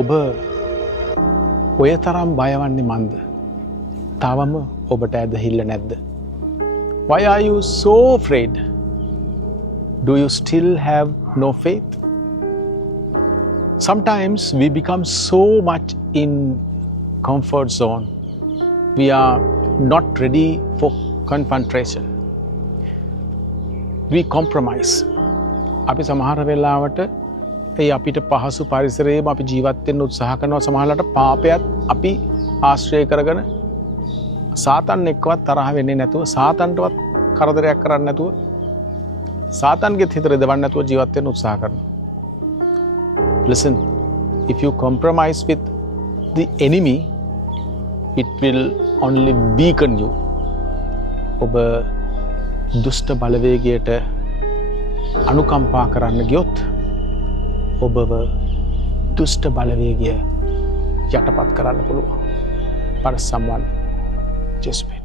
ඔබ ඔය තරම් බයවන්නේ මන්ද? තවම ඔබට ඇදහිල්ල නැද්ද? Why are you so afraid? Do you still have no faith? Sometimes we become so much in comfort zone. We are not ready for confrontation. We compromise. අපි සමහර වෙලාවට ඒ අපිට පහසු පරිසරයේම අපි ජීවත් වෙන්න උත්සාහ කරනවා. සමහරවිට පාපයත් අපි ආශ්‍රය කරගෙන සාතන් එක්කවත් තරහ වෙන්නේ නැතුව, සාතන්ටවත් කරදරයක් කරන්නේ නැතුව, සාතන්ගේ හිතට දෙවන්නේ නැතුව ජීවත් වෙන්න උත්සාහ කරනවා. Listen, if you compromise with the enemy, it will only weaken you. ඔබ දුෂ්ට බලවේගයට අනුකම්පා කරන්න ගියොත් ඔබව දුෂ්ට බලවේගය යටපත් කරන්න පුළුවන්. But someone just wait.